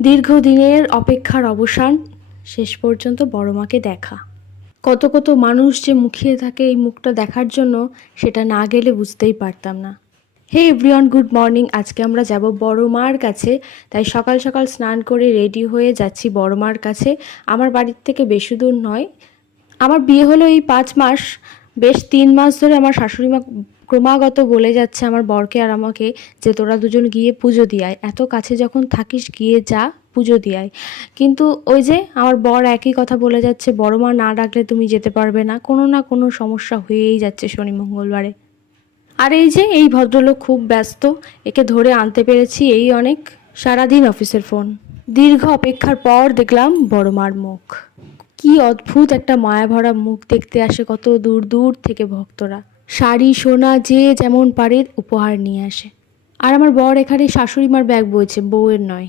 দীর্ঘদিনের অপেক্ষার অবসান, শেষ পর্যন্ত বড় মাকে দেখা। কত কত মানুষ যে মুখিয়ে থাকে এই মুখটা দেখার জন্য, সেটা না গেলে বুঝতেই পারতাম না। Hey everyone, good morning. আজকে আমরা যাব বড় মার কাছে। তাই সকাল সকাল স্নান করে রেডি হয়ে যাচ্ছি বড় মার কাছে। আমার বাড়ির থেকে বেশি দূর নয়। আমার বিয়ে হলো এই 5 মাস। বেশ 3 মাস ধরে আমার শাশুড়ি মা ক্রমাগত বলে যাচ্ছে আমার বরকে আর আমাকে যে তোরা দুজন গিয়ে পুজো দিয়ে আয়, এত কাছে যখন থাকিস গিয়ে যা পুজো দিয়ে আয়। কিন্তু ওই যে আমার বর একই কথা বলে যাচ্ছে, বড় মা না ডাকলে তুমি যেতে পারবে না, কোনো না কোনো সমস্যা হয়েই যাচ্ছে শনি মঙ্গলবারে। আর এই যে এই ভদ্রলোক খুব ব্যস্ত, একে ধরে আনতে পেরেছি এই অনেক। সারাদিন অফিসের ফোন, দীর্ঘ অপেক্ষার পর দেখলাম বড় মার মুখ। কি অদ্ভুত একটা মায়াভরা মুখ দেখতে আসে কত দূর দূর থেকে ভক্তরা। শাড়ি সোনা যে যেমন পারে উপহার নিয়ে আসে। আর আমার বর এখানে শাশুড়ি মার ব্যাগ বইছে, বউয়ের নয়।